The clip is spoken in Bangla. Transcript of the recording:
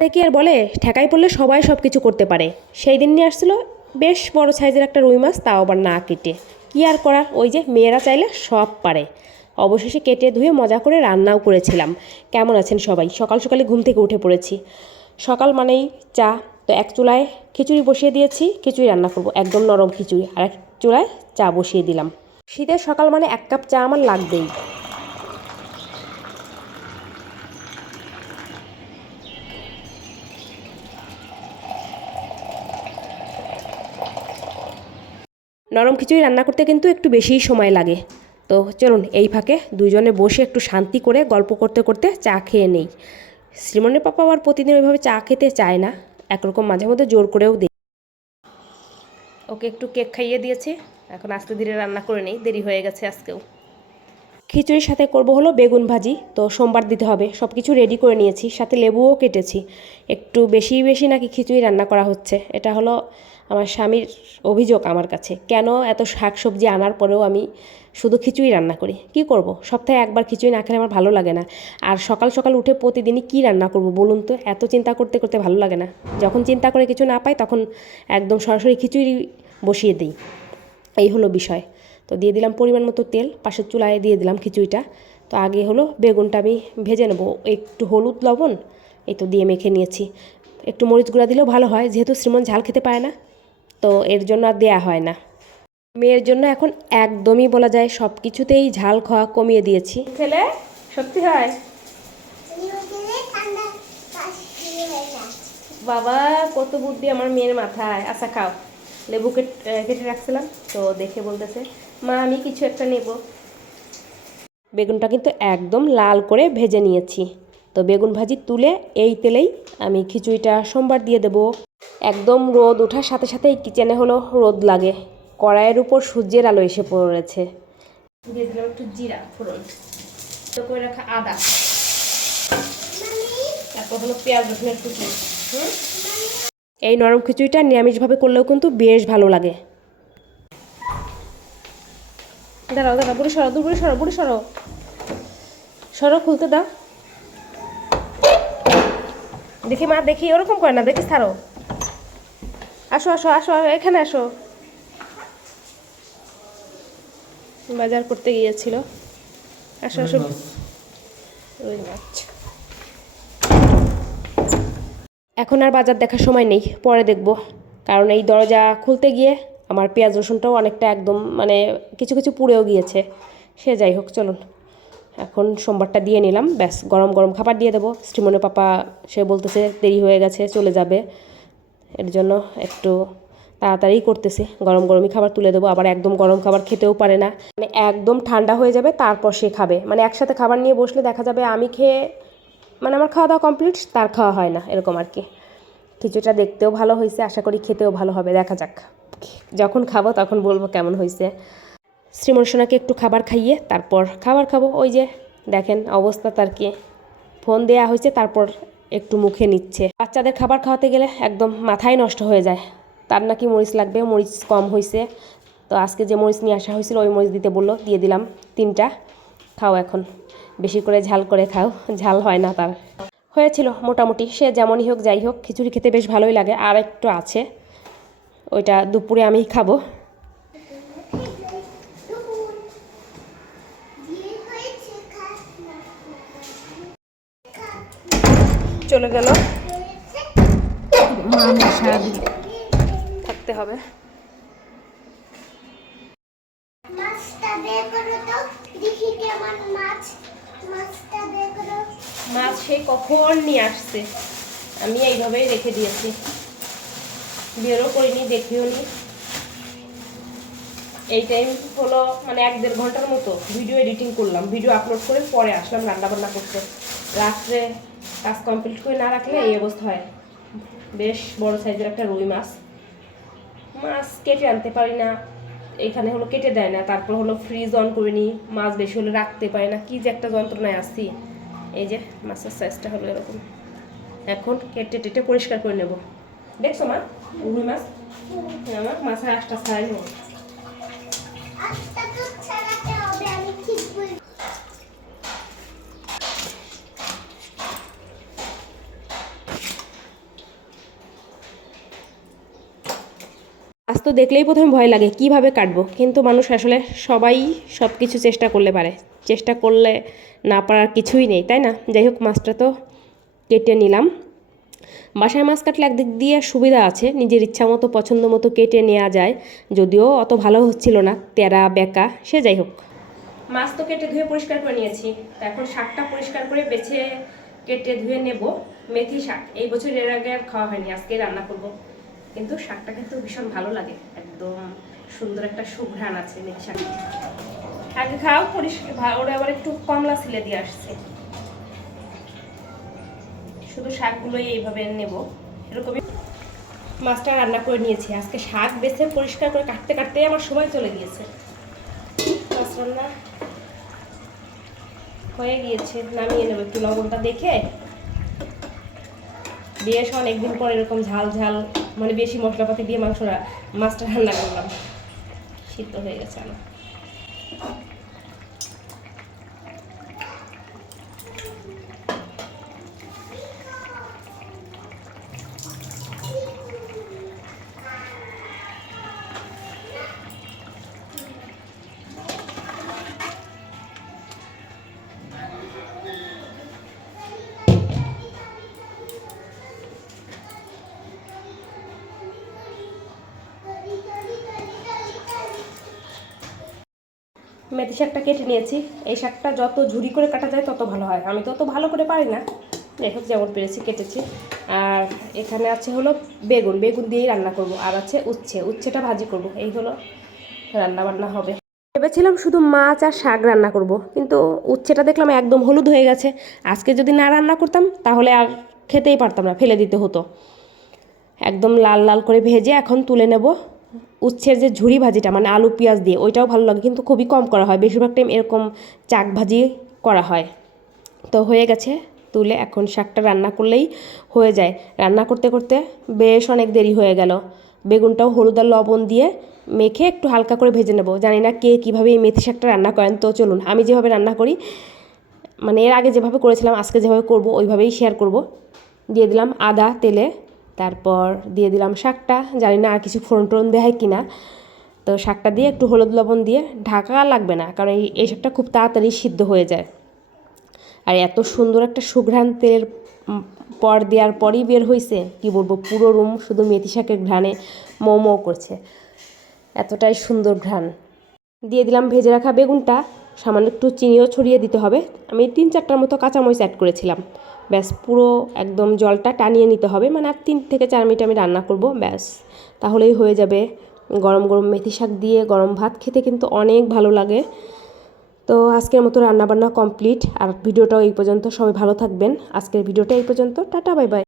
কি আর বলে? ঠেকাই পড়লে সবাই সব কিছু করতে পারে। সেই দিন নিয়ে আসছিল বেশ বড় সাইজের একটা রুই মাছ, তাও আবার না কেটে। কি আর করার? ওই যে মেয়েরা চাইলে সব পারে। অবশেষে কেটে ধুয়ে মজা করে রান্নাও করেছিলাম। কেমন আছেন সবাই? সকাল সকালে ঘুম থেকে উঠে পড়েছি। সকাল মানেই চা। তো এক চুলায় খিচুড়ি বসিয়ে দিয়েছি, খিচুড়ি রান্না করব। একদম নরম খিচুড়ি। আর এক চুলায় চা বসিয়ে দিলাম। শীতের সকাল মানে এক কাপ চা আমার লাগবেই। নরম খিচুড়ি রান্না করতে কিন্তু একটু বেশিই সময় লাগে। তো চলুন এই ফাঁকে দুজনে বসে একটু শান্তি করে গল্প করতে করতে চা খেয়ে নেই। শ্রীমনের পাপা আবার প্রতিদিন ওইভাবে চা খেতে চায় না। একরকম মাঝে মধ্যে জোর করেও দেয় ওকে একটু কেক খাইয়ে দিয়েছে। এখন আস্তে ধীরে রান্না করে নেই, দেরি হয়ে গেছে আজকেও। খিচুড়ির সাথে করব হলো বেগুন ভাজি। তো সোমবার দিতে হবে। সব কিছু রেডি করে নিয়েছি, সাথে লেবুও কেটেছি। একটু বেশি বেশি নাকি খিচুড়ি রান্না করা হচ্ছে, এটা হলো আমার স্বামীর অভিযোগ আমার কাছে। কেন এত শাক সবজি আনার পরেও আমি শুধু খিচুড়ি রান্না করি? কি করব? সপ্তাহে একবার খিচুড়ি না খেলে আমার ভালো লাগে না। আর সকাল সকাল উঠে প্রতিদিনই কি রান্না করব বলুন তো? এত চিন্তা করতে করতে ভালো লাগে না। যখন চিন্তা করে কিছু না পাই, তখন একদম সরাসরি খিচুড়ি বসিয়ে দিই। এই হলো বিষয়। তো দিয়ে দিলাম পরিমাণ মতো তেল, পাশের চুলায় দিয়ে দিলাম খিচুড়িটা। তো আগে হলো বেগুনটা আমি ভেজে নেব, একটু হলুদ, লবণ, এই তো দিয়ে মেখে নিয়েছি। একটু মরিচ গুঁড়া দিলেও ভালো হয়, যেহেতু শ্রীমন ঝাল খেতে পায় না, তো এর জন্য আর দেয়া হয় না। মেয়ের জন্য এখন একদমই বলা যায় সব কিছুতেই ঝাল খাওয়া কমিয়ে দিয়েছি। ছেলে সত্যি হয়? বাবা, কত বুদ্ধি আমার মেয়ের মাথায়। আচ্ছা খাও। লেবু কেট- রাখছিলাম, তো দেখে বলতেছে। মা আমি কিছু একটা নেব। বেগুনটা কিন্তু একদম লাল করে ভেজে নিয়েছি। তো বেগুন ভাজি তুলে এই তেলেই আমি খিচুড়িটা সোমবার দিয়ে দেব। একদম রোদ ওঠার সাথে সাথে এই কিচেনে হলো রোদ লাগে। কড়াইয়ের উপর সূর্যের আলো এসে পড়েছে। দিয়ে দিলাম একটু জিরা ফোড়ন। তো করে রাখা আদা। তারপর হলো পেঁয়াজ রসুনের টুকরো। এই নরম খিচুড়িটা নিরামিষভাবে করলেও কিন্তু বেশ ভালো লাগে। দাঁড়াও দাঁড়াও বুড়ি সরো বুড়ি সরো বুড়ি সরো। সরো খুলতে দাও। দেখি মা দেখি ওরকম করে না দেখি ছাড়ো। আসো আসো আসো এখানে আসো। বাজার করতে গিয়েছিল। আসো আসো। রুই মাছ। এখন আর বাজার দেখার সময় নেই পরে দেখব। কারণ এই দরজা খুলতে গিয়ে আমার পেঁয়াজ রসুনটাও অনেকটা একদম মানে কিছু কিছু পুড়েও গিয়েছে। সে যাই হোক, চলুন। এখন সোমবারটা দিয়ে নিলাম। ব্যাস, গরম গরম খাবার দিয়ে দেবো। শ্রীমনের পাপা, সে বলতেছে, দেরি হয়ে গেছে, চলে যাবে। এর জন্য একটু তাড়াতাড়ি করতেছে। গরম গরমই খাবার তুলে দেবো। আবার একদম গরম খাবার খেতেও পারে না। মানে একদম ঠান্ডা হয়ে যাবে, তারপর সে খাবে। মানে একসাথে খাবার নিয়ে বসলে দেখা যাবে আমি খেয়ে মানে আমার খাওয়া দাওয়া কমপ্লিট, তার খাওয়া হয় না, এরকম আর কি। খিচুড়িটা দেখতেও ভালো হয়েছে, আশা করি খেতেও ভালো হবে। দেখা যাক। যখন খাব তখন বলব কেমন হয়েছে। শ্রীমন সোনাকে একটু খাবার খাইয়ে তারপর খাবার খাব। ওই যে দেখেন অবস্থা তার কি। ফোন দেয়া হয়েছে, তারপর একটু মুখে নিচ্ছে। বাচ্চাদের খাবার খাওয়াতে গেলে একদম মাথায় নষ্ট হয়ে যায়। তার নাকি মরিচ লাগবে, মরিচ কম হয়েছে। তো আজকে যে মরিচ নিয়ে আসা হয়েছিল, ওই মরিচ দিতে বলল, দিয়ে দিলাম তিনটা। খাও এখন। বেশি করে ঝাল করে খাও, ঝাল হয় না তার। হয়েছিল মোটামুটি, সে যেমনই হোক, যাই হোক, খিচুড়ি খেতে বেশ ভালোই লাগে। আর একটু আছে। ওইটা দুপুরে আমি খাব। চলে গেল। থাকতে হবে মাছ মাছটা বের করো মাছ সে কখন নিয়ে আসছে? আমি এইভাবেই রেখে দিয়েছি। বেরও করিনি, দেখিও নি। এই টাইম হলো মানে এক দেড় ঘণ্টার মতো ভিডিও এডিটিং করলাম ভিডিও আপলোড করে পরে আসলাম রান্না বান্না করতে। রাত্রে কাজ কমপ্লিট করে না রাখলে এই অবস্থা হয়। বেশ বড় সাইজের একটা রুই মাছ। মাছ কেটে আনতে পারি না, এখানে হলো কেটে দেয় না, তারপর হলো ফ্রিজ অন করে নিই। মাছ বেশি হলে রাখতে পারি না, কি যে একটা যন্ত্রণায় আসছি এই যে মাছের সাইজটা হলো এরকম। এখন কেটে টেটে পরিষ্কার করে নেব। দেখছ মা? মাছ আজ তো দেখলেই প্রথমে ভয় লাগে কীভাবে কাটবো কিন্তু মানুষ আসলে সবাই সব কিছু চেষ্টা করলে পারে। চেষ্টা করলে না পারার কিছুই নেই তাই না? যাই হোক মাছটা তো কেটে নিলাম। বাসায় মাছ কাটলে একদিক দিয়ে সুবিধা আছে, নিজের ইচ্ছা মতো, পছন্দ মতো কেটে নেওয়া যায়, যদিও অত ভালো হচ্ছিল না, তেরা, বেকা, সে যাই হোক। মাছ তো কেটে ধুয়ে পরিষ্কার করে নিয়েছি, তা এখন শাকটা পরিষ্কার করে বেছে কেটে ধুয়ে নেব। মেথি শাক, এই বছর এর আগে আর খাওয়া হয়নি, আজকে রান্না করব। কিন্তু শাকটা কিন্তু ভীষণ ভালো লাগে, একদম সুন্দর একটা সুঘ্রাণ আছে মেথি শাক। আগে খাও, পরিষ্কার ওরা আবার একটু কমলা ছিলে দিয়ে আসছে। শুধু শাকগুলোই এইভাবে নেব। এরকমই মাছটা রান্না করে নিয়েছি। আজকে শাক বেছে পরিষ্কার করে কাটতে কাটতেই আমার সময় চলে গিয়েছে। মাছ রান্না হয়ে গিয়েছে। নামিয়ে নেব একটু লবণটা দেখে। বেশ অনেকদিন পর এরকম ঝাল ঝাল মানে বেশি মশলাপাতি দিয়ে মাংসরা, মাছটা রান্না করলাম। সিদ্ধ হয়ে গেছে আমার। মেথি শাকটা কেটে নিয়েছি। এই শাকটা যত ঝুরি করে কাটা যায় তত ভালো হয়। আমি তো অত ভালো করে পারি না। যাই যেমন পেরেছি, কেটেছি। আর এখানে আছে হলো বেগুন। বেগুন দিয়েই রান্না করব। আর আছে উচ্ছে। উচ্ছেটা ভাজি করব। এই হলো রান্না বান্না হবে। ভেবেছিলাম শুধু মাছ আর শাক রান্না করব, কিন্তু উচ্ছেটা দেখলাম একদম হলুদ হয়ে গেছে। আজকে যদি না রান্না করতাম, তাহলে আর খেতেই পারতাম না, ফেলে দিতে হতো। একদম লাল লাল করে ভেজে এখন তুলে নেব। উচ্ছের যে ঝুড়ি ভাজিটা মানে আলু, পেঁয়াজ দিয়ে, ওইটাও ভালো লাগে, কিন্তু খুবই কম করা হয়। বেশিরভাগ টাইম এরকম চাক ভাজি করা হয়। তো হয়ে গেছে, তুলে এখন শাকটা রান্না করলেই হয়ে যায়। রান্না করতে করতে বেশ অনেক দেরি হয়ে গেল। বেগুনটাও হলুদ আর লবণ দিয়ে মেখে একটু হালকা করে ভেজে নেব। জানি না কে কীভাবে এই মেথি শাকটা রান্না করেন, তো চলুন, আমি যেভাবে রান্না করি মানে এর আগে যেভাবে করেছিলাম, আজকে যেভাবে করব, ওইভাবেই শেয়ার করব। দিয়ে দিলাম আদা, তেলে তারপর দিয়ে দিলাম শাকটা। জানি না আর কিছু ফোড়ন টোড়ন দেয় কিনা। তো শাকটা দিয়ে একটু হলুদ লবণ দিয়ে ঢাকা লাগবে না, কারণ এই এই শাকটা খুব তাড়াতাড়ি সিদ্ধ হয়ে যায়। আর এত সুন্দর একটা সুঘ্রাণ তেলের পর দেওয়ার পরই বের হয়েছে কি বলব, পুরো রুম শুধু মেথি শাকের ঘ্রাণে মৌ মৌ করছে। এতটাই সুন্দর ঘ্রাণ। দিয়ে দিলাম ভেজে রাখা বেগুনটা। সামান্য একটু চিনিও ছড়িয়ে দিতে হবে। আমি তিন চারটার মতো কাঁচামরিচ অ্যাড করেছিলাম। ব্যাস পুরো একদম জলটা টানিয়ে নিতে হবে। মানে আর তিন থেকে চার মিনিট আমি রান্না করব, ব্যাস। তাহলেই হয়ে যাবে। গরম গরম মেথি শাক দিয়ে গরম ভাত খেতে কিন্তু অনেক ভালো লাগে। তো আজকের মতো রান্নাবান্না কমপ্লিট। আর ভিডিওটাও এই পর্যন্ত। সবাই ভালো থাকবেন। আজকের ভিডিওটা এই পর্যন্ত। Tata, bye bye.